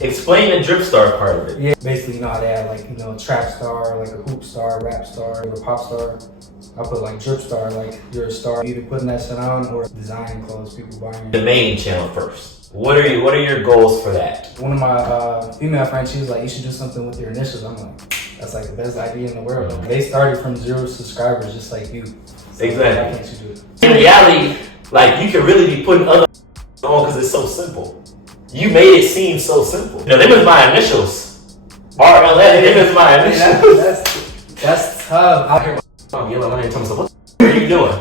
Explain the drip star part of it. Yeah, basically, you know how they have like, you know, trap star, like a hoop star, rap star, or pop star. I put like drip star, like you're a star, either putting that shit on or designing clothes people buying. The main channel first. What are your goals for that? One of my female friends, she was like, you should do something with your initials. I'm like, that's like the best idea in the world. They started from 0 subscribers, just like you. So exactly. Why can't you do it? In reality, like you can really be putting other on because it's so simple. You made it seem so simple. You know, them is my initials. RLS, them is my initials. That's tough. I hear my yelling my name, telling myself, what are you doing?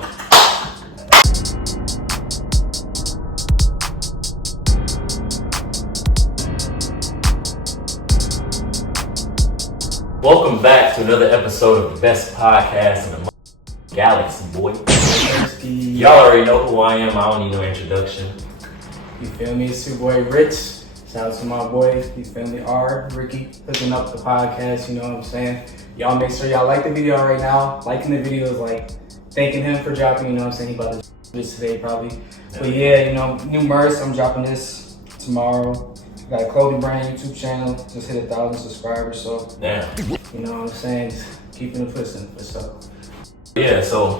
Welcome back to another episode of the best podcast in the galaxy, boy. Y'all already know who I am. I don't need no introduction. You feel me? It's your boy Rich. Shout out to my boy, you feel me, Ricky, hooking up the podcast, you know what I'm saying? Y'all make sure y'all like the video right now. Liking the video is like thanking him for dropping, you know what I'm saying? He about to do this today probably. But yeah, you know, new merch, I'm dropping this tomorrow. Got a clothing brand, YouTube channel, just hit 1,000 subscribers, so damn. You know what I'm saying? Just keeping it pushing for sure. Yeah, so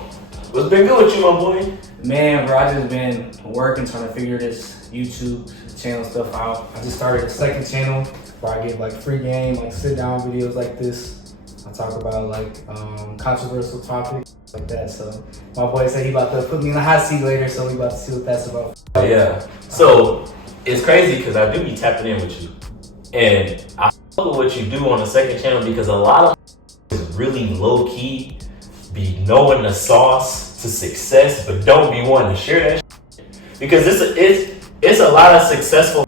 what's been good with you, my boy? Man, bro, I just been working, trying to figure this YouTube channel stuff out. I just started a second channel where I give like free game, like sit down videos like this. I talk about like controversial topics like that. So my boy said he about to put me in the hot seat later, so we about to see what that's about. Yeah. So it's crazy because I do be tapping in with you, and I love what you do on the second channel because a lot of is really low key, be knowing the sauce to success, but don't be wanting to share that shit. Because it's a lot of successful,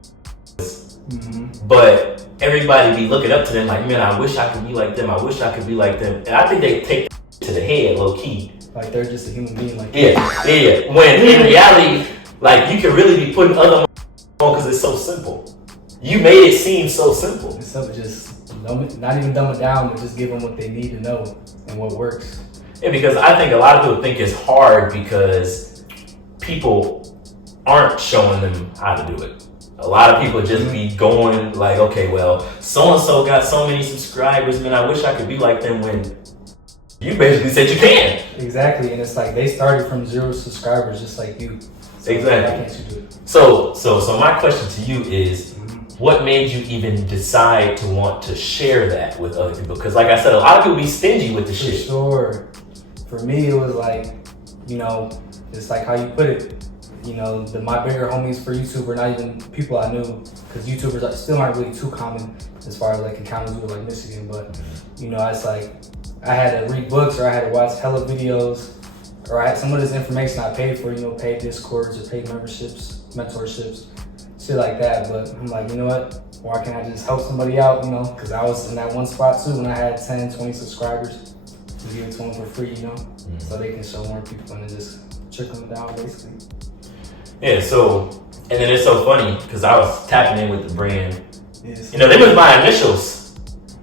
but everybody be looking up to them like, man, I wish I could be like them. I wish I could be like them. And I think they take to the head low key. Like they're just a human being. Like yeah. When in reality, like you can really be putting other on because it's so simple. You made it seem so simple. It's simple, just not even dumb it down, but just give them what they need to know and what works. Yeah, because I think a lot of people think it's hard because people aren't showing them how to do it. A lot of people just be going like, okay, well, so-and-so got so many subscribers, man, I wish I could be like them, when you basically said you can. Exactly, and it's like they started from 0 subscribers just like you. So exactly. Why can't you do it? So my question to you is, what made you even decide to want to share that with other people? Because like I said, a lot of people be stingy with the shit. For sure. For me, it was like, you know, it's like how you put it. You know, my bigger homies for YouTube were not even people I knew, because YouTubers are still not really too common as far as like in Kalamazoo or like Michigan. But you know, it's like I had to read books or I had to watch hella videos, or I had some of this information I paid for, you know, paid Discords or paid memberships, mentorships, shit like that. But I'm like, you know what? Why can't I just help somebody out? You know, because I was in that one spot too when I had 10, 20 subscribers. To give it to them for free, you know, so they can show more people and then just trickle them down, basically. Yeah, so, and then it's so funny because I was tapping in with the brand. Yes. You know, them is my initials.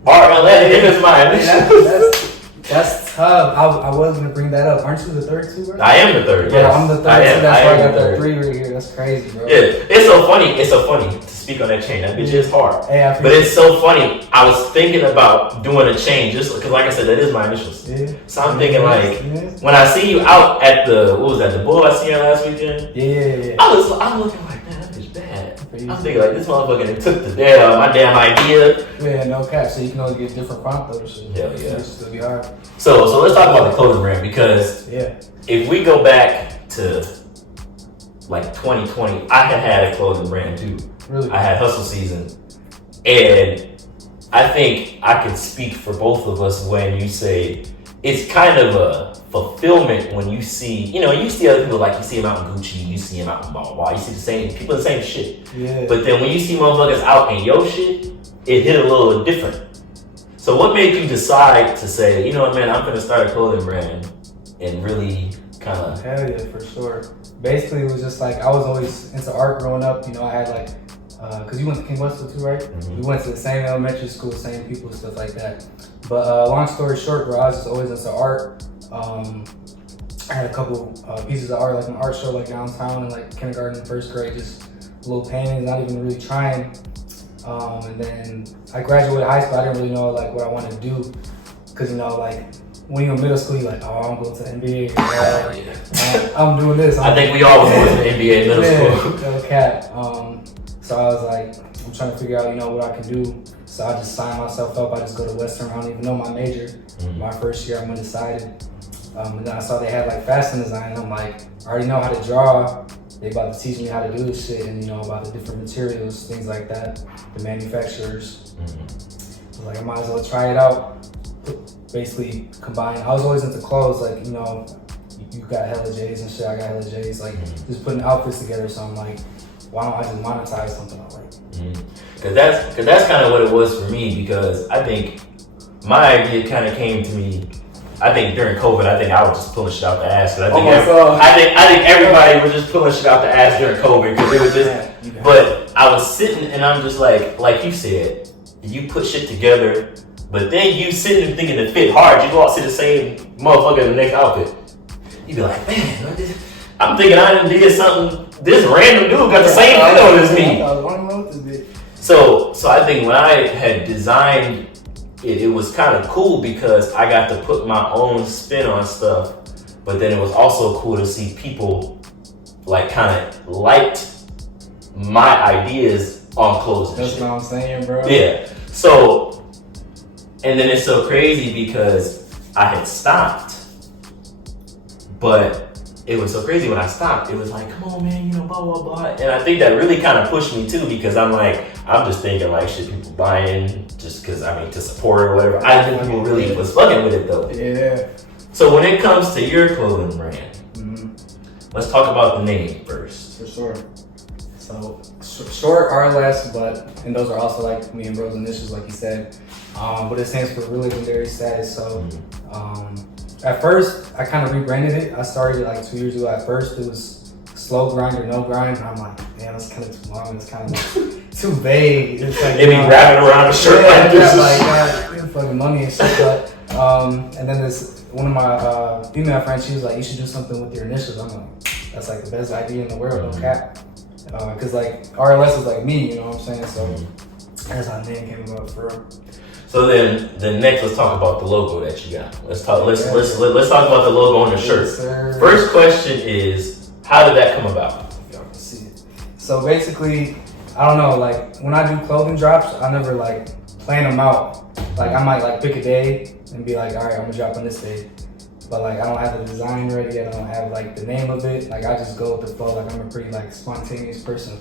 RLS, them is my initials. That's tough. I was going to bring that up. Aren't you the third too, bro? I am the third, yeah. I'm the third, so that's why I got that 3 right here. That's crazy, bro. Yeah, it's so funny to speak on that chain. That bitch is hard. Hey, but it's so funny. I was thinking about doing a chain just because, like I said, that is my initials. Yeah. So I'm thinking like, when I see you out at the Bull I seen her last weekend. Yeah. I'm looking like, man, that bitch bad. I'm thinking like, this motherfucker took my damn idea. Yeah, no cap. So you can only get different font though. So hell yeah. It's still be hard. So let's talk about the clothing brand, because if we go back to like 2020, I had a clothing brand too. Really? I had Hustle Season, and I think I can speak for both of us when you say it's kind of a fulfillment when you see, you know, you see other people, like you see them out in Gucci, you see them out in Ball, you see the same people, the same shit. Yeah. But then when you see motherfuckers out in your shit, it hit a little different. So what made you decide to say, you know what, man, I'm gonna start a clothing brand and really kind of? Hell yeah, for sure. Basically, it was just like I was always into art growing up. You know, I had like, cause you went to King Westwood too, right? We went to the same elementary school, same people, stuff like that. But long story short, bro, I was just always into art. I had a couple pieces of art, like an art show like downtown in like kindergarten, first grade, just little paintings, not even really trying. And then I graduated high school. I didn't really know like what I wanted to do, cause you know like when you're in middle school, you're like, oh, I'm going to the NBA. I'm doing this. I think we all was going to the NBA in middle school. No cap. So I was like, I'm trying to figure out, you know, what I can do. So I just signed myself up. I just go to Western. I don't even know my major. My first year, I'm undecided. And then I saw they had like fashion design. And I'm like, I already know how to draw. They about to teach me how to do this shit, and you know about the different materials, things like that, the manufacturers. I was like, I might as well try it out. Basically combine. I was always into clothes, like, you know, you got hella J's and shit, I got hella J's, like just putting outfits together. So I'm like, why don't I just monetize something I like? Cause that's kind of what it was for me, because I think my idea kind of came to me. I think during COVID, I think I was just pulling shit out the ass. I think everybody was just pulling shit out the ass during COVID, because it was just. But I was sitting and I'm just like you said, you put shit together. But then you sitting and thinking it fit hard, you go out to the same motherfucker in the next outfit. You be like, man, I'm thinking I done did something. This random dude got the same fit on as me. So I think when I had designed it, it was kind of cool because I got to put my own spin on stuff. But then it was also cool to see people like kind of liked my ideas on clothes. That's what I'm saying, bro. Yeah. So. And then it's so crazy because I had stopped, but it was so crazy when I stopped. It was like, come on, man, you know, blah, blah, blah. And I think that really kind of pushed me too, because I'm just thinking like, shit, people buying just because, to support or whatever. I think people really was fucking with it though. Yeah. So when it comes to your clothing brand, let's talk about the name first. For sure. So short or less, and those are also like me and bro's initials, like you said. But it stands for Real Legendary Status. So at first, I kind of rebranded it. I started it like 2 years ago. At first, it was Slow Grind or No Grind. And I'm like, damn, that's kind of too long. It's kind of like too vague. It's like, it be wrapping around a shirt like this. Like fucking money and shit. But and then one of my female friends, she was like, you should do something with your initials. I'm like, that's like the best idea in the world, no cap. Because like RLS is like me, you know what I'm saying? So that's how the name came about for real. So then next, let's talk about the logo that you got. Let's talk about the logo on the shirt. Yes, first question is, how did that come about? Y'all can see it. So basically, I don't know, like when I do clothing drops, I never like plan them out. Like I might like pick a day and be like, all right, I'm gonna drop on this day. But like I don't have the design ready, I don't have like the name of it. Like I just go with the flow. Like I'm a pretty like spontaneous person.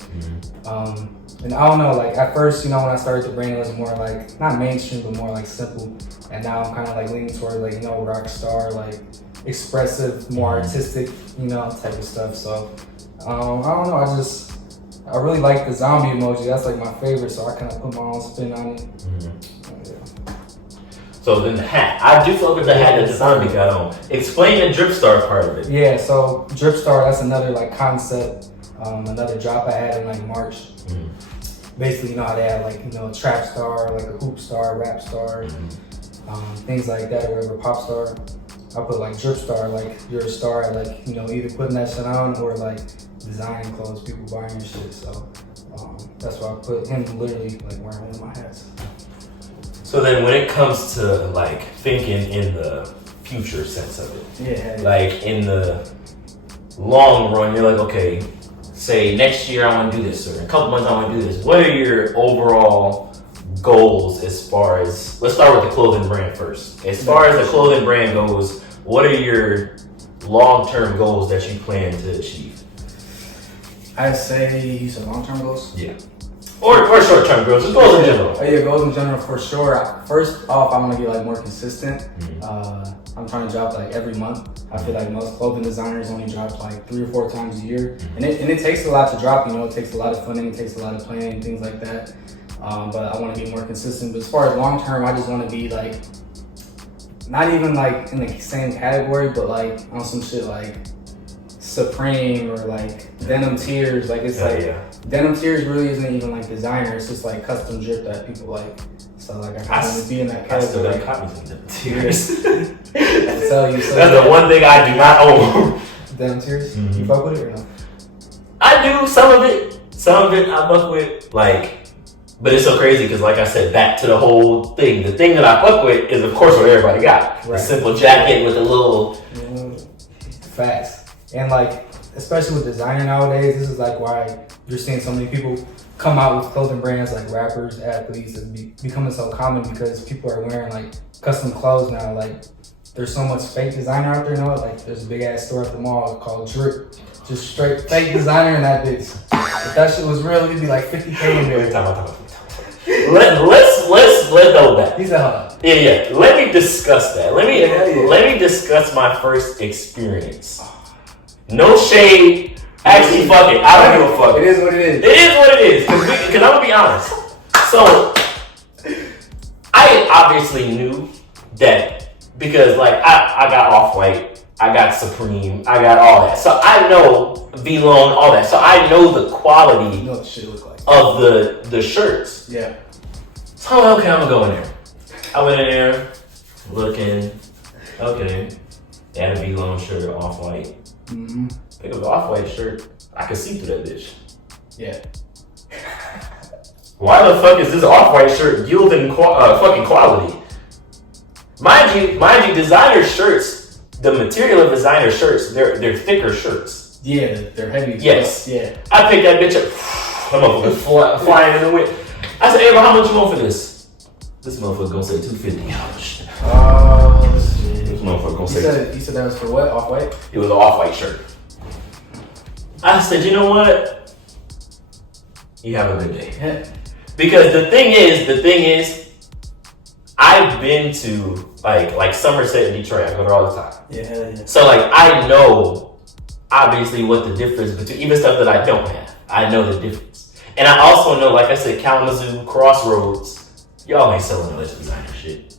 And I don't know, like at first, you know, when I started the brand, it was more like not mainstream, but more like simple. And now I'm kind of like leaning toward like, you know, rock star, like expressive, more artistic, you know, type of stuff. So I don't know. I really like the zombie emoji. That's like my favorite. So I kind of put my own spin on it. So then the hat. I do fuck with the hat that the zombie got on. Explain the drip star part of it. Yeah, so drip star, that's another like concept, another drop I had in like March. Basically, you know how they have like, you know, trap star, like a hoop star, rap star, things like that, or whatever, pop star. I put like drip star, like you're a star at like, you know, either putting that shit on or like designing clothes, people buying your shit. So that's why I put him literally like wearing one of my hats. So then when it comes to like thinking in the future sense of it, like in the long run, you're like, okay, say next year I want to do this, or in a couple months I want to do this. What are your overall goals as far as, let's start with the clothing brand first. As far as the clothing brand goes, what are your long-term goals that you plan to achieve? I'd say you said long-term goals? Yeah. Or short-term goals, just goals in general. Oh yeah, goals in general for sure. First off, I want to be like more consistent. I'm trying to drop like every month. I feel like most clothing designers only drop like 3 or 4 times a year. And it takes a lot to drop, you know, it takes a lot of funding, it takes a lot of planning, things like that. But I want to be more consistent. But as far as long term, I just want to be like, not even like in the same category, but like on some shit like Supreme or like Denim Tears. Like it's Denim Tears really isn't even like designer, it's just like custom drip that people like. So like I kind of want to be in that category. I still got copies of Denim Tears. I tell you, so that's the one thing I do not own. Denim Tears? You fuck with it or no? I do, some of it I fuck with. Like, But it's so crazy because, like I said, back to the whole thing. The thing that I fuck with is, of course, what everybody got. Right. The simple jacket with a little... Facts. And, like, especially with designer nowadays, this is, like, why you're seeing so many people come out with clothing brands like rappers, athletes, and becoming so common because people are wearing, like, custom clothes now. Like, there's so much fake designer out there now. Like, there's a big-ass store at the mall called Drip. Just straight fake designer in that bitch. If that shit was real, it'd be like 50K in there. Let's go back. He said, hold up. Yeah. Let me discuss that. Let me discuss my first experience. No shade. Actually, fuck it. I don't give a fuck. It is what it is. It is what it is. Because I'm gonna be honest. So I obviously knew that because like I got Off-White, I got Supreme, I got all that. So I know V-Lone, all that. So I know the quality what shit look like. Of the shirts. Yeah. So okay, I'm gonna go in there. I went in there looking. Okay. They had a V-Lone shirt, Off-White. Mm-hmm. Pick up the Off-White shirt. I could see through that bitch. Yeah. Why the fuck is this Off-White shirt yielding fucking quality? Mind you, designer shirts, the material of designer shirts, they're thicker shirts. Yeah, they're heavy. Yes. Yeah. I picked that bitch up. I'm up flying in the wind. I said, hey, bro, how much you want for this? This motherfucker gonna say $250. Oh shit. This motherfucker gonna say. You said that was for what? Off-White? It was an Off-White shirt. I said, you know what? You have a good day. Yeah. Because the thing is, I've been to like Somerset and Detroit. I go there all the time. Yeah. So like I know obviously what the difference between even stuff that I don't have. I know the difference. And I also know, like I said, Kalamazoo, Crossroads, y'all ain't selling no designer shit.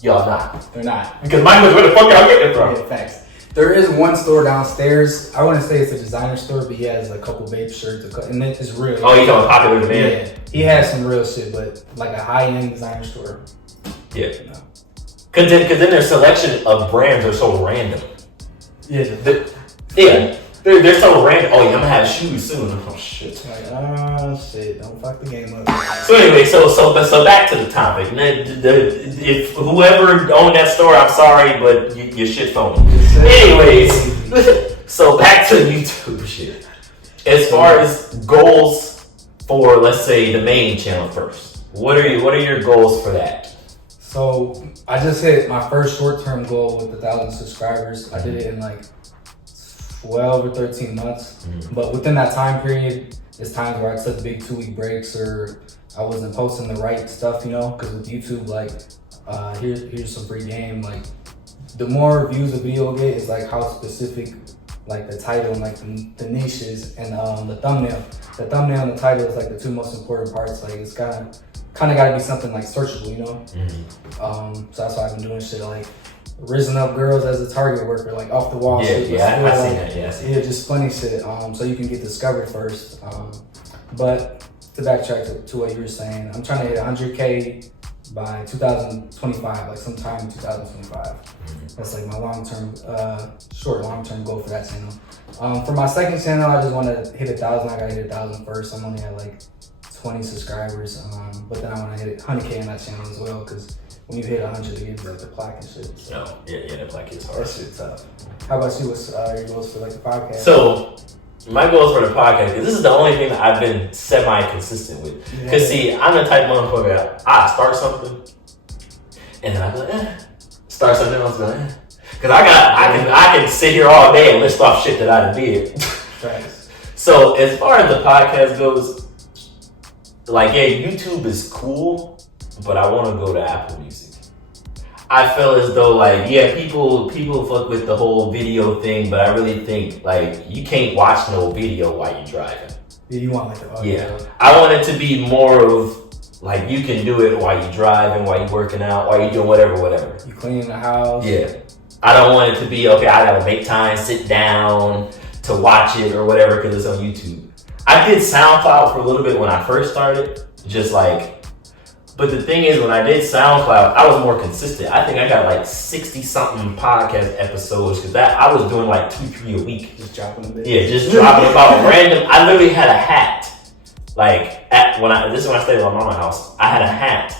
Y'all not. They're not. Because mine was where the fuck y'all get it from. Yeah, facts. There is one store downstairs. I wouldn't say it's a designer store, but he has a couple babe shirts, and it's real. Oh, you talking popular demand? Yeah, he has some real shit, but like a high-end designer store. Yeah. No. Cause then their selection of brands are so random. Yeah. They're so random. Oh yeah, I'm gonna have shoes soon. Oh shit. Like, shit, don't fuck the game up. So anyway, so back to the topic. If whoever owned that store, I'm sorry, but your shit phony. Anyways, so back to YouTube shit. As far as goals for, let's say, the main channel first, what are your goals for that? So I just hit my first short-term goal with 1,000 subscribers. I did it in like 12 or 13 months. Mm-hmm. But within that time period, there's times where I took big 2-week breaks or I wasn't posting the right stuff, because with YouTube, like, here's some free game. Like, the more views a video will get is like how specific, like the title and like the niches and the thumbnail. The thumbnail and the title is like the two most important parts. Like, it's kind of got to be something like searchable, Mm-hmm. So that's why I've been doing shit like risen up girls as a target worker, like off the wall shit. I see that. Just funny shit. So you can get discovered first. But to backtrack to what you were saying, I'm trying to hit 100K by 2025, like sometime in 2025. Mm-hmm. That's like my long-term goal for that channel. For my second channel, I just want to hit 1,000. I gotta hit 1,000 first. I'm only at like 20 subscribers, but then I want to hit 100K on that channel as well, because when you hit 100, it gives like the plaque and shit. So. Oh, yeah, the plaque is hard. That shit's tough. How about you? What's your goals for like the podcast? So, my goals for the podcast, because this is the only thing that I've been semi-consistent with. Because see, I'm the type of motherfucker, I start something, and then I go, start something else, go, Because I can sit here all day and list off shit that I did. Right. So, as far as the podcast goes, like, yeah, YouTube is cool, but I want to go to Apple Music. I feel as though, like, yeah, people fuck with the whole video thing, but I really think, like, you can't watch no video while you're driving. Yeah, you want like the audio. Yeah. I want it to be more of, like, you can do it while you're driving, while you're working out, while you're doing whatever. You cleaning the house. Yeah. I don't want it to be, okay, I gotta make time, sit down to watch it or whatever because it's on YouTube. I did SoundCloud for a little bit when I first started, just like, but the thing is, when I did SoundCloud, I was more consistent. I think I got like 60-something podcast episodes because I was doing like 2-3 a week. Just dropping a bit. Yeah, just dropping about random. I literally had a hat Like this is when I stayed at my mama's house. I had a hat.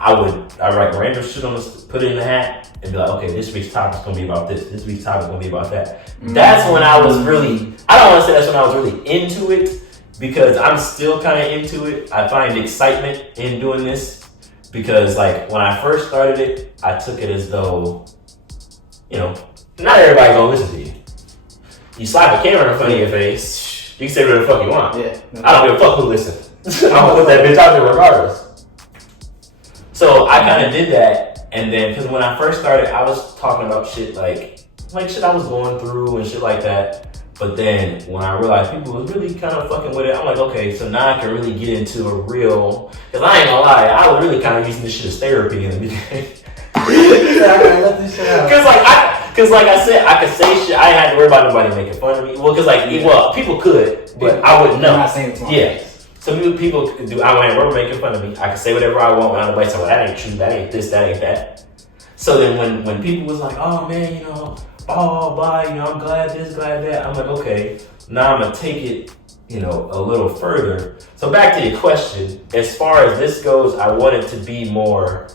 I write random shit on put it in the hat, and be like, okay, this week's topic's gonna be about this. This week's topic's gonna be about that. Mm-hmm. That's when I was really. I don't want to say that's when I was really into it, because I'm still kind of into it. I find excitement in doing this because, like, when I first started it, I took it as though, not everybody gonna listen to you. You slap a camera in front of your face, you can say whatever the fuck you want. Yeah. I don't give a fuck who listens. I'm gonna put that bitch out there regardless. So I kind of did that, and then because when I first started, I was talking about shit like shit I was going through and shit like that. But then when I realized people was really kind of fucking with it, I'm like, okay, so now I can really get into a real. Because I ain't gonna lie, I was really kind of using this shit as therapy in the beginning. Because like I said, I could say shit. I didn't have to worry about nobody making fun of me. Well, because people could, but I wouldn't know. I'm not saying it's wrong. Yeah. So people do. I ain't worry making fun of me. I can say whatever I want without nobody saying, well, that ain't true. That ain't this. That ain't that. So then when people was like, oh man, blah blah, I'm glad this, glad that. I'm like, okay, now I'm gonna take it, a little further. So back to your question, as far as this goes, I want it to be more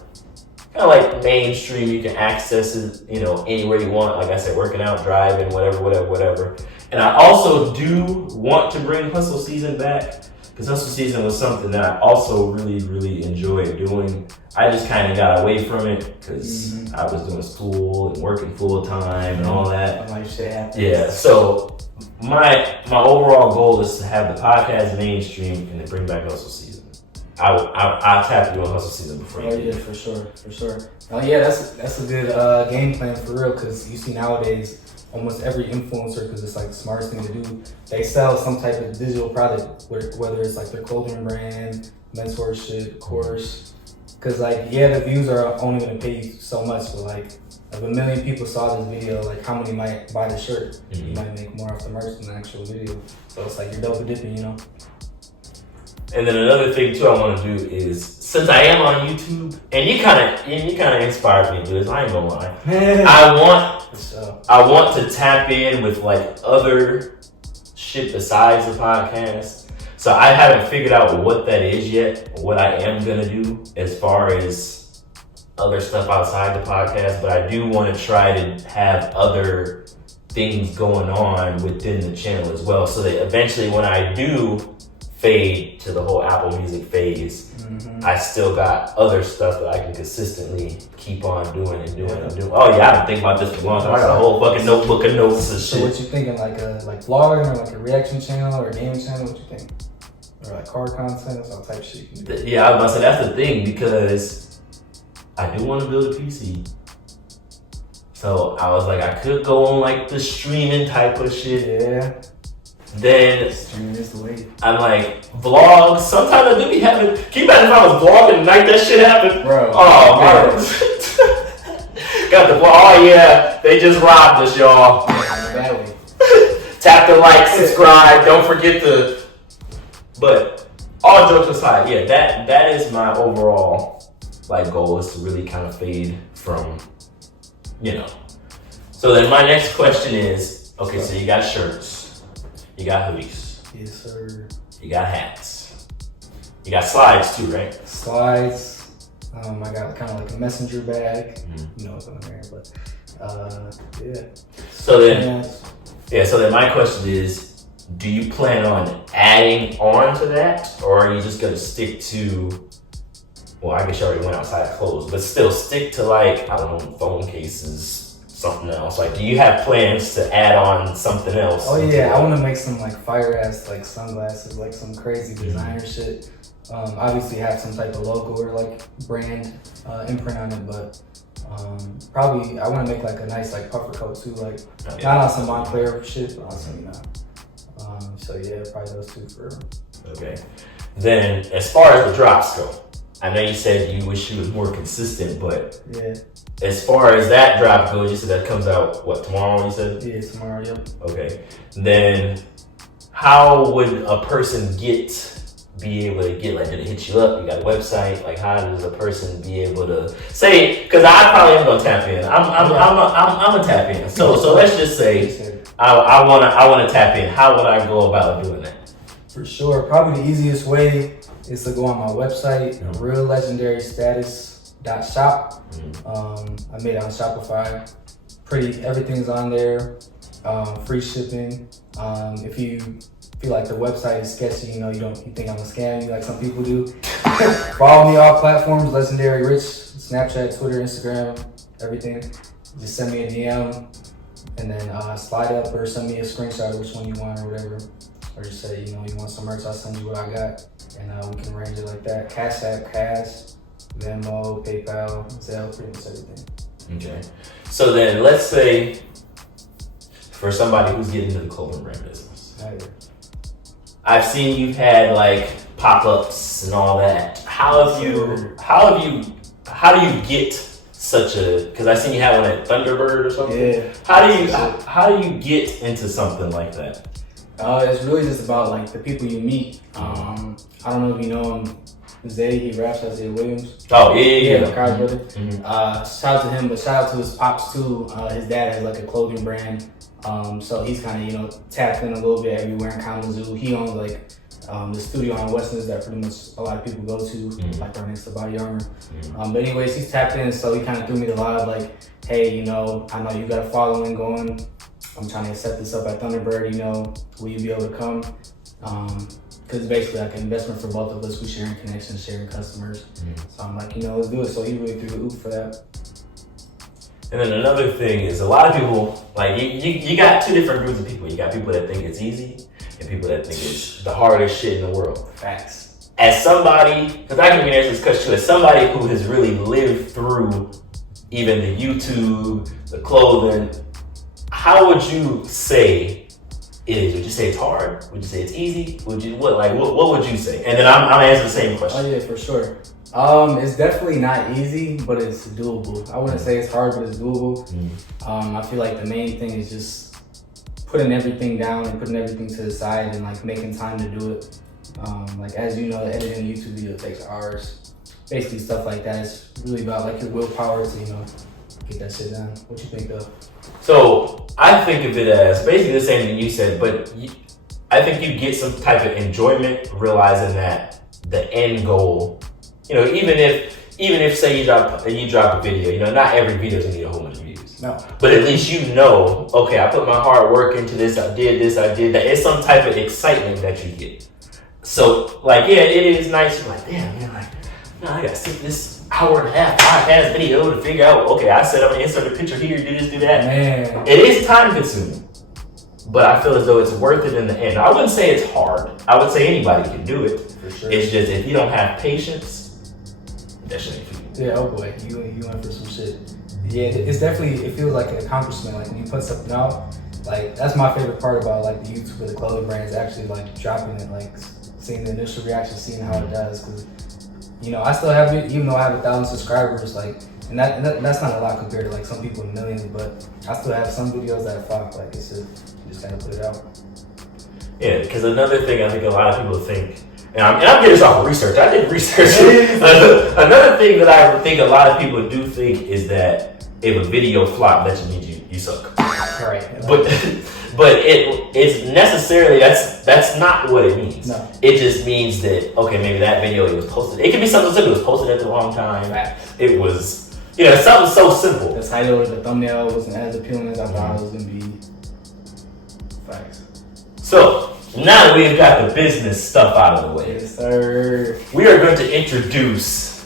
kind of like mainstream. You can access it, anywhere you want. Like I said, working out, driving, whatever. And I also do want to bring hustle season back, because hustle season was something that I also really, really enjoyed doing. I just kind of got away from it because I was doing school and working full time and all that. Yeah. So my overall goal is to have the podcast mainstream and to bring back hustle season. I'll tap you on hustle season before. Oh yeah, for sure. Oh yeah, that's a good game plan for real, because you see nowadays almost every influencer, because it's like the smartest thing to do, they sell some type of digital product, whether it's like their clothing brand, mentorship, course. Because like, the views are only going to pay you so much, but like, if 1 million people saw this video, like how many might buy the shirt? Mm-hmm. You might make more off the merch than the actual video. So it's like you're double dipping, And then another thing too I want to do is, since I am on YouTube, and you kind of inspired me to do this, I ain't gonna lie. I want to tap in with like other shit besides the podcast. So I haven't figured out what that is yet, what I am gonna do as far as other stuff outside the podcast, but I do want to try to have other things going on within the channel as well, so that eventually when I do fade to the whole Apple Music phase, I still got other stuff that I can consistently keep on doing and doing and doing. Oh yeah, I've been thinking about this for a long time. I got a whole fucking notebook of notes and shit. So what you thinking, like vlogging or like a reaction channel or a gaming channel? What you think? Or like car content or some type of shit you can do? Yeah, I was about to say that's the thing, because I do want to build a PC. So I was like, I could go on like the streaming type of shit. Yeah. Then streaming is the way. I'm like, vlogs. Sometimes I do be having. Can you imagine if I was vlogging the night that shit happened? Bro. Oh man. Got the vlog. Oh yeah, they just robbed us, y'all. Badly. Tap the like, subscribe. Don't forget to. But all jokes aside, yeah, that is my overall like goal, is to really kind of fade from, So then my next question is, okay, so you got shirts, you got hoodies, yes sir, you got hats, you got slides too, right? Slides. I got kind of like a messenger bag, what's on there, but yeah. So then my question is, do you plan on adding on to that, or are you just gonna stick to, well, I guess you already went outside of clothes, but still stick to like, I don't know, phone cases, something else? Like, do you have plans to add on something else? Oh yeah, I want to make some like fire ass like sunglasses, like some crazy designer shit. Obviously have some type of logo or like brand imprint on it, but probably I want to make like a nice like puffer coat too, like not on some Montclair shit, but on some so yeah, probably those two for. Okay. Then as far as the drops go, I know you said you wish you was more consistent, but yeah. As far as that drop goes, you said that comes out what, tomorrow? You said? Yeah, tomorrow. Yep. Okay. Then how would a person be able to get, like, did it hit you up? You got a website? Like, how does a person be able to say? Because I probably am gonna tap in. I'm a tap in. So let's just say I wanna tap in. How would I go about doing that? For sure. Probably the easiest way is to go on my website, reallegendarystatus.shop. I made it on Shopify. Everything's on there. Free shipping. If you feel like the website is sketchy, you think I'm gonna scam you like some people do. Follow me all platforms, Legendary Rich, Snapchat, Twitter, Instagram, everything. Just send me a DM and then slide up or send me a screenshot of which one you want or whatever. Or just say, you want some merch, I'll send you what I got. And we can arrange it like that. Cash App, Cash, Venmo, PayPal, Zelle, pretty much everything. Okay. So then let's say for somebody who's getting into the clothing brand business. I've seen you've had like pop-ups and all that. How do you get such a, because I seen you have one at Thunderbird or something. Yeah. How do you get into something like that? It's really just about like the people you meet. I don't know if you know him, Zay, he raps as Zay Williams. Oh yeah. Kai's brother. Shout out to him, but shout out to his pops too. His dad has like a clothing brand. So he's kind of, tapped in a little bit everywhere in Kalamazoo. He owns like the studio on Westlands that pretty much a lot of people go to, like right next to Body Armor. But anyways, he's tapped in, so he kind of threw me the vibe like, hey, I know you got a following going. I'm trying to set this up at Thunderbird, will you be able to come? Because it's basically like an investment for both of us. We sharing connections, sharing customers. So I'm like, let's do it. So he really threw the oop for that. And then another thing is a lot of people, like you got two different groups of people. You got people that think it's easy and people that think it's the hardest shit in the world. Facts. As somebody, because I can even answer this question too, as somebody who has really lived through even the YouTube, the clothing, how would you say it is? Would you say it's hard? Would you say it's easy? What would you say? And then I'm gonna answer the same question. Oh yeah, for sure. It's definitely not easy, but it's doable. I wouldn't say it's hard, but it's doable. I feel like the main thing is just putting everything down and putting everything to the side and like making time to do it. Like as you know, editing a YouTube video takes hours. Basically stuff like that. It's really about like your willpower to get that shit done. What you think of? So I think of it as basically the same thing you said, but I think you get some type of enjoyment realizing that the end goal, even if say you drop a video, not every video is gonna get a whole bunch of views. No. But at least okay, I put my hard work into this, I did that. It's some type of excitement that you get. So like, yeah, it is nice. You're like, damn, I gotta sit this hour and a half podcast video to figure out, okay, I said I'm gonna insert a picture here, do this, do that. Man. It is time consuming, but I feel as though it's worth it in the end. I wouldn't say it's hard. I would say anybody can do it. For sure. It's just if you don't have patience, that shit ain't for you. Yeah, oh boy, you went for some shit. Yeah, it feels like an accomplishment. Like when you put something out, like that's my favorite part about like the YouTube or the clothing brands, actually like dropping it, like seeing the initial reaction, seeing how it does. Because I still have it, even though I have 1,000 subscribers, like, and that's not a lot compared to like some people in millions, but I still have some videos that flop. Like it's just, you just gotta put it out. Yeah, because another thing I think a lot of people think, and I'm getting this off of research. I did research. Another thing that I think a lot of people do think is that if a video flop, that means you suck. Right. But it's necessarily that's not what it means. No. It just means that okay, maybe that video it was posted. It could be something simple. It was posted at the wrong time. Facts. It was something so simple. The title or the thumbnail wasn't as appealing as I thought it was gonna be. Facts. So now that we've got the business stuff out of the way, Yes, sir. we are going to introduce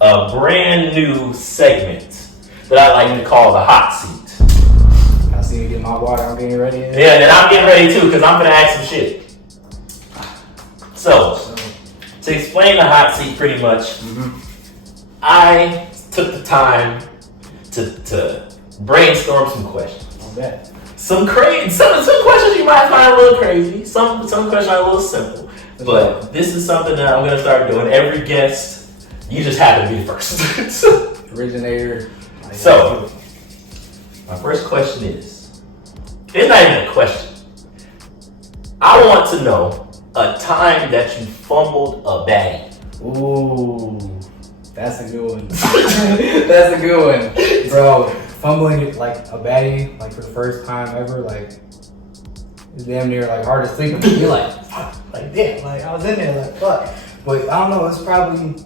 a brand new segment that I like to call the hot seat. I see you get my water. I'm getting ready. Yeah, and I'm getting ready too because I'm gonna ask some shit. So, to explain the hot seat, pretty much, I took the time to brainstorm some questions. I bet. Some questions you might find a little crazy. Some questions are a little simple. But this is something that I'm gonna start doing. Every guest, you just happen to be the first. Originator. So, my first question is, it's not even a question. I want to know a time that you fumbled a baddie. Ooh, that's a good one. That's a good one, bro. Fumbling like a baddie, like for the first time ever, like it's damn near like hard to think of. You're like Like, damn, like, I was in there, like, fuck. But I don't know, it's probably,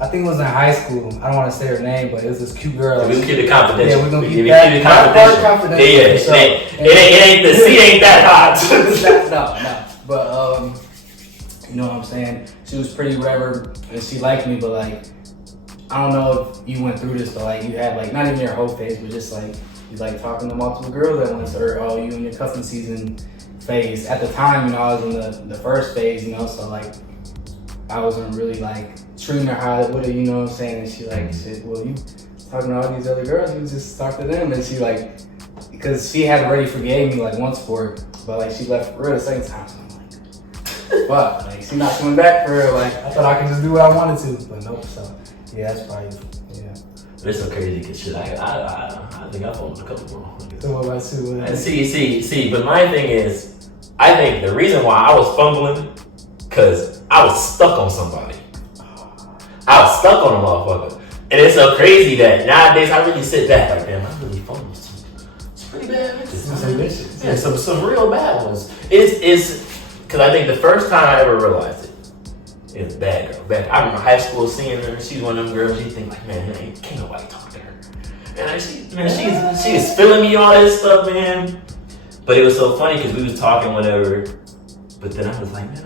I think it was in high school. I don't want to say her name, but it was this cute girl. We can keep it confidential. Yeah, we're going to keep it confidential. Yeah, so, it ain't, the C ain't that hot. No. But, you know what I'm saying? She was pretty, whatever, and she liked me, but, like, I don't know if you went through this, but, like, you had, like, not even your whole phase, but just, like, you, like, talking to multiple girls at once, or, oh, you in your cuffing season phase. At the time, you know, I was in the first phase, you know, so, like, I wasn't really, like, treating her how I would have, you know what I'm saying? And she, like, shit, well, you talking to all these other girls, you just talk to them. And she, like, because she had already forgave me, like, once for it, but, like, she left for real the second time. So I'm like, fuck, like, she's not coming back for real. Like, I thought I could just do what I wanted to, but nope, so. Yeah, that's probably, yeah. But it's so crazy because shit, I think I followed a couple more. So what about you? And see, but my thing is, I think the reason why I was fumbling, because I was stuck on somebody. I was stuck on a motherfucker. And it's so crazy that nowadays I really sit back like, damn, I really fumbled some pretty bad bitches. Yeah, some real bad ones. It's, because I think the first time I ever realized it, it was a bad girl. I remember high school seeing her. She's one of them girls you think like, man, can't nobody talk to her. And she was feeling me all this stuff, man. But it was so funny because we was talking whatever. But then I was like, man,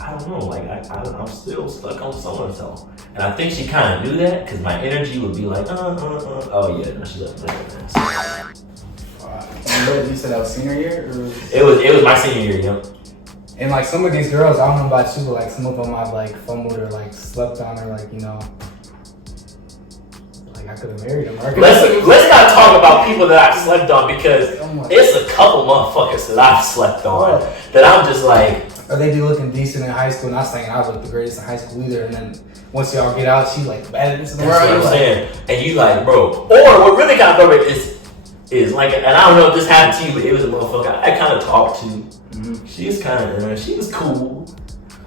I don't know. Like I'm still stuck on so and so. And I think she kind of knew that because my energy would be like, oh yeah, no, she left. You said that was senior year? Or It was my senior year, yeah. And like some of these girls, I don't know about you, but like some of them I've like fumbled or like slept on or like, you know, like I could have married them. Let's not talk about people that I've slept on because it's a couple motherfuckers that I've slept on that I'm just like. Or they be looking decent in high school, not saying I look the greatest in high school either, and then once y'all get out, she's like the baddest in the world. That's what I'm saying. And you like, bro. Or what really got over is like, and I don't know if this happened to you, but it was a motherfucker I kind of talked to. Mm-hmm. She was kind of, she was cool.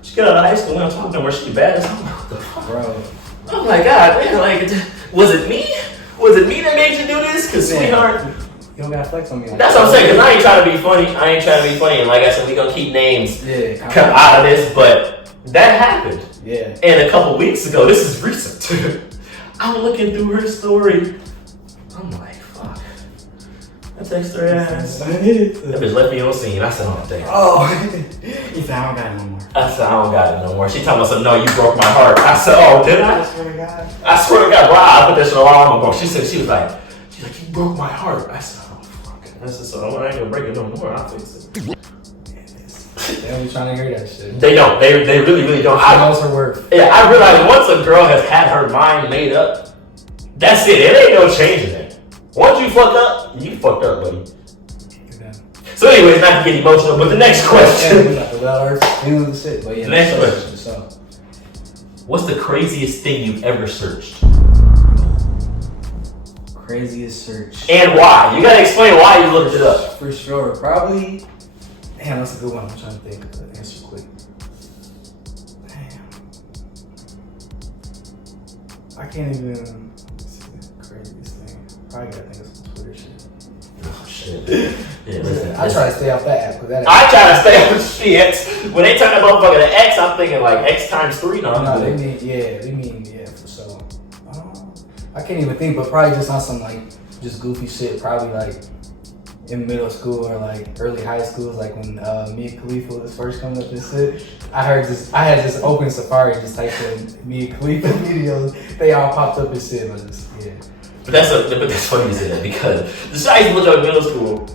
She got out of high school and I'm talking to her, she bad as hell. What the fuck? Bro. I'm like, God, man, like, was it me? Was it me that made you do this? Because, sweetheart, you don't gotta flex on me like that's what I'm saying, because I ain't trying to be funny. And like I said, we gonna keep names come out of this, but that happened. Yeah. And a couple weeks ago, this is recent. I'm looking through her story. I'm like, fuck. I text her ass. That bitch left me on scene. I said, oh, damn. Oh. You said, I don't got it no more. I said, I don't got it no more. She told me something, no, you broke my heart. I said, oh, did I? I swear to God. I swear to God, bro, I put that shit alarm ago. She was like, you broke my heart. I said, oh, fuck. I said, so I ain't gonna break it no more. I'll fix it. They don't be trying to hear that shit. They don't. They really, really don't. She knows her worth. Yeah, I realized once a girl has had her mind made up, that's it. It ain't no changing it. Once you fuck up, you fucked up, buddy. Yeah. So anyways, not to get emotional, but the next question. The next question. So, what's the craziest thing you've ever searched? Craziest search. And why? You gotta explain why you looked it up. For sure. Probably. Damn, that's a good one. I'm trying to think of the answer quick. Damn. I can't even. Craziest thing. Probably gotta think of some Twitter shit. Oh, shit. Yeah, listen, I try to stay off that app. I try to stay off shit. When they talk about motherfucking the X, I'm thinking like X times 3. No, they mean, for sure. I can't even think, but probably just on some like just goofy shit. Probably like in middle school or like early high school, like when Mia Khalifa was first coming up and shit. I had this open Safari, just typed in Mia Khalifa videos. They all popped up and shit. But that's funny you say that because the shit I used to look up in middle school,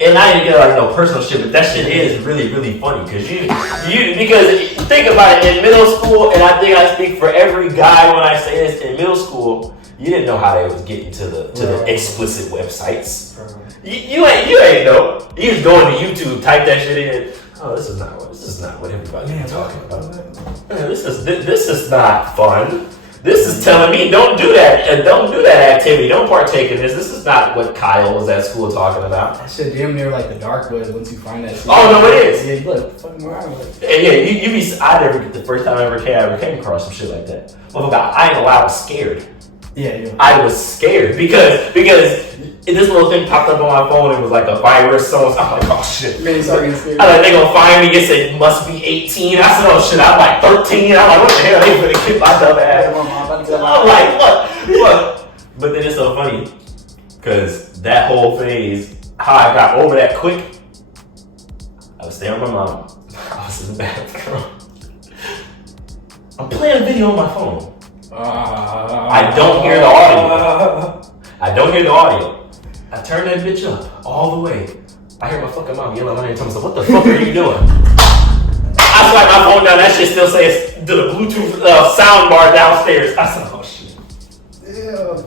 and I didn't get like no personal shit, but that shit is really, really funny because because think about it in middle school, and I think I speak for every guy when I say this, in middle school, you didn't know how they was getting to the explicit websites. You ain't know. You just go into YouTube, type that shit in. Oh, this is not what everybody's talking about. Man, this is not fun. This is telling me don't do that. Don't do that activity. Don't partake in this. This is not what Kyle was at school talking about. That shit damn near like the dark web once you find that shit. Oh no, it is. Yeah, look, fucking around with it. And yeah, I never get the first time I ever came across some shit like that. Well, I ain't gonna lie, I was scared. Yeah. I was scared because this little thing popped up on my phone. It was like a virus. So I'm like, oh shit. Man, I like, they gonna find me. It said must be 18. I said, oh shit, I'm like 13. I'm like, what the hell? They gonna kick my dumb ass. I'm like, what? But then it's so funny because that whole phase, how I got over that quick. I was staying with my mom. I was in the bathroom. I'm playing a video on my phone. I don't hear the audio. I turn that bitch up all the way. I hear my fucking mom yelling my name. So what the fuck are you doing? I swipe my phone down. That shit still says the Bluetooth sound bar downstairs. I said, oh shit. Yeah.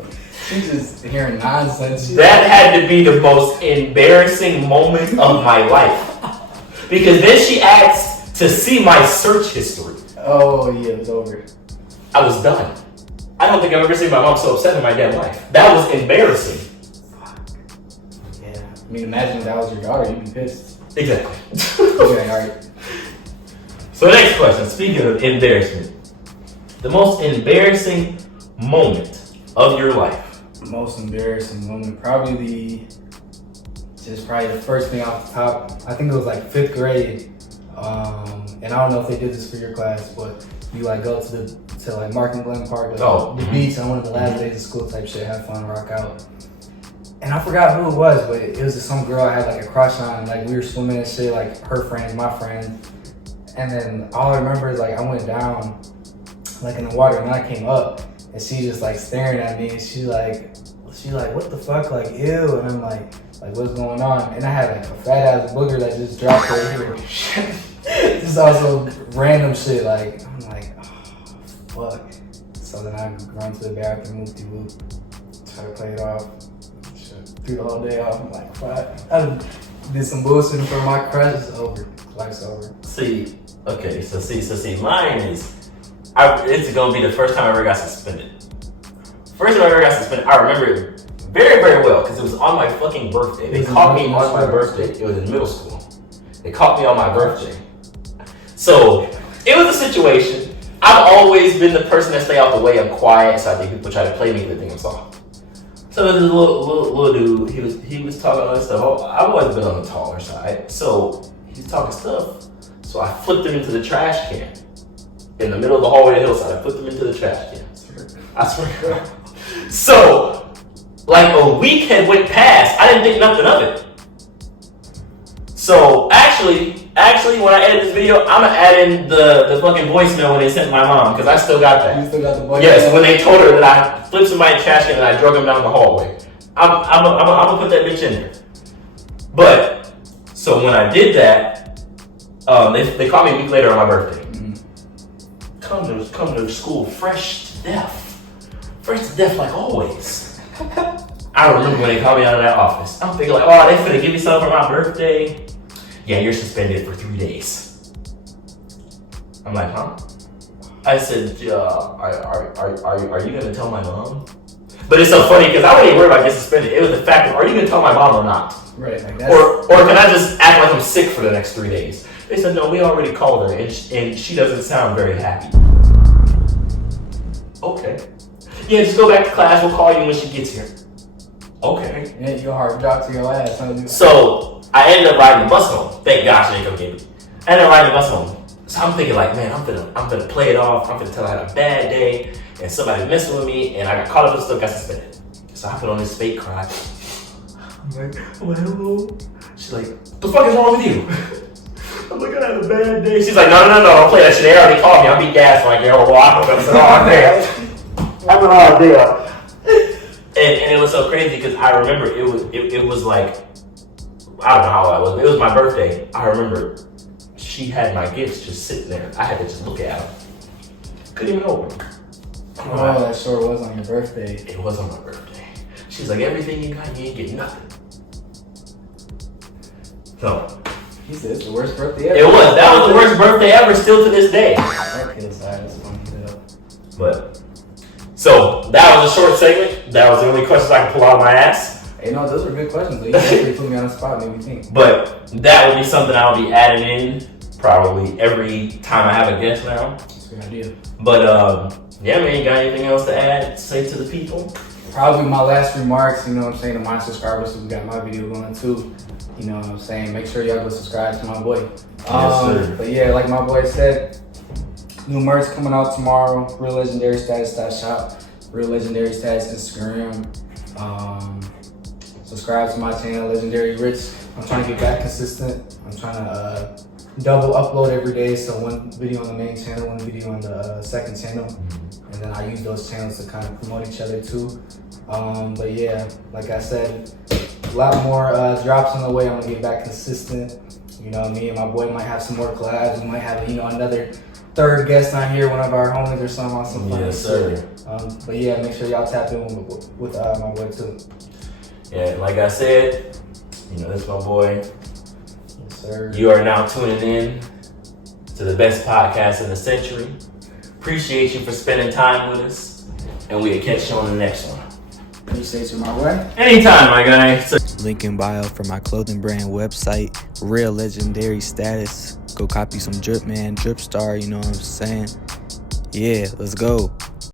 She's just hearing nonsense. That had to be the most embarrassing moment of my life. Because then she asked to see my search history. Oh yeah, it was over. I was done. I don't think I've ever seen my mom so upset in my damn life. That was embarrassing. Fuck. Yeah. I mean, imagine if that was your daughter, you'd be pissed. Exactly. Okay, alright. So next question, speaking of embarrassment. The most embarrassing moment of your life. Most embarrassing moment, probably the first thing off the top. I think it was like 5th grade, and I don't know if they did this for your class, but you like go to like Mark and Glen Park, the beach on one of the last days of school type shit, have fun, rock out. And I forgot who it was, but it was just some girl I had like a crush on. Like we were swimming and shit, like her friends, my friends, and then all I remember is like I went down like in the water, and then I came up. And she just like staring at me, and she like, what the fuck, like, ew, and I'm like, what's going on? And I had like a fat ass booger that just dropped right here. Just also random shit, like, I'm like, oh, fuck. So then I run to the bathroom, whoop, try to play it off, shit, threw the whole day off. I'm like, fuck. I did some bullshit for my crush, it's over, life's over. See, mine is, it's gonna be the first time I ever got suspended. First time I ever got suspended, I remember it very, very well because it was on my fucking birthday. They caught me on my birthday. It was in middle school. They caught me on my birthday. So it was a situation. I've always been the person that stay out the way. I'm quiet, so I think people try to play me because they think I'm soft. So this little dude, he was talking all this stuff. I've always been on the taller side, so he's talking stuff. So I flipped him into the trash can. In the middle of the hallway of the hillside, I put them into the trash can. I swear to God. So, like a week had went past, I didn't think nothing of it. So, actually, when I edit this video, I'm gonna add in the fucking voicemail when they sent my mom, because I still got that. You still got the voicemail? Yes, when they told her that I flipped somebody in the trash can and I drug him down the hallway. I'm gonna put that bitch in there. But, so when I did that, they called me a week later on my birthday. Come to school fresh to death like always. I remember when they called me out of that office. I'm thinking like, oh, they finna give me something for my birthday. Yeah, you're suspended for 3 days. I'm like, huh? I said, are you gonna tell my mom? But it's so funny because I wasn't even worried about getting suspended. It was the fact of, are you gonna tell my mom or not? Right. Like or can I just act like I'm sick for the next 3 days? They said, no, we already called her, and she doesn't sound very happy. Okay. Yeah, just go back to class. We'll call you when she gets here. Okay. Yeah, your heart dropped to your ass. So, I ended up riding the bus home. Thank God she didn't come get me. I ended up riding the bus home. So I'm thinking like, man, I'm gonna play it off. I'm gonna tell her I had a bad day, and somebody messing with me, and I got caught up and still got suspended. So I put on this fake cry. I'm like, hello? She's like, what the fuck is wrong with you? I'm like, I had a bad day. She's like, no, don't play that shit. They already called me. I'll be gassed like, yo, well, I said, oh, damn. I went, oh, damn. And it was so crazy because I remember it was like, I don't know how I was. It was my birthday. I remember she had my gifts just sitting there. I had to just look at them. Couldn't even open them. Oh, that sure was on your birthday. It was on my birthday. She's like, everything you got, you ain't get nothing. So. He said it's the worst birthday ever. It was. That was the worst birthday ever, still to this day. That kid's side is funny too. But, so, that was a short segment. That was the only questions I could pull out of my ass. Hey, no, those were good questions. You actually put me on the spot, made me think. But, that would be something I'll be adding in probably every time I have a guest now. That's a good idea. But, yeah, man, you got anything else to add, say to the people? probably my last remarks, you know what I'm saying, to my subscribers who got my video going too. You know what I'm saying? Make sure y'all go subscribe to my boy. Yes, sir. But yeah, like my boy said, new merch coming out tomorrow. Real Legendary Status shop. Real Legendary Status Instagram. Subscribe to my channel, Legendary Rich. I'm trying to get back consistent. I'm trying to double upload every day. So one video on the main channel, one video on the second channel. And then I use those channels to kind of promote each other too. But yeah, like I said, a lot more drops on the way. I'm gonna get back consistent. You know, me and my boy might have some more collabs. We might have, you know, another third guest on here, one of our homies or something on some fun. Yes, sir. But yeah, make sure y'all tap in with my boy too. Yeah, like I said, you know, that's my boy. Yes, sir. You are now tuning in to the best podcast in the century. Appreciate you for spending time with us, and we'll catch you on the next one. Appreciate you, my boy. Anytime, my guy. Link in bio for my clothing brand website, Real Legendary Status. Go copy some Drip Man, Drip Star, you know what I'm saying? Yeah, let's go.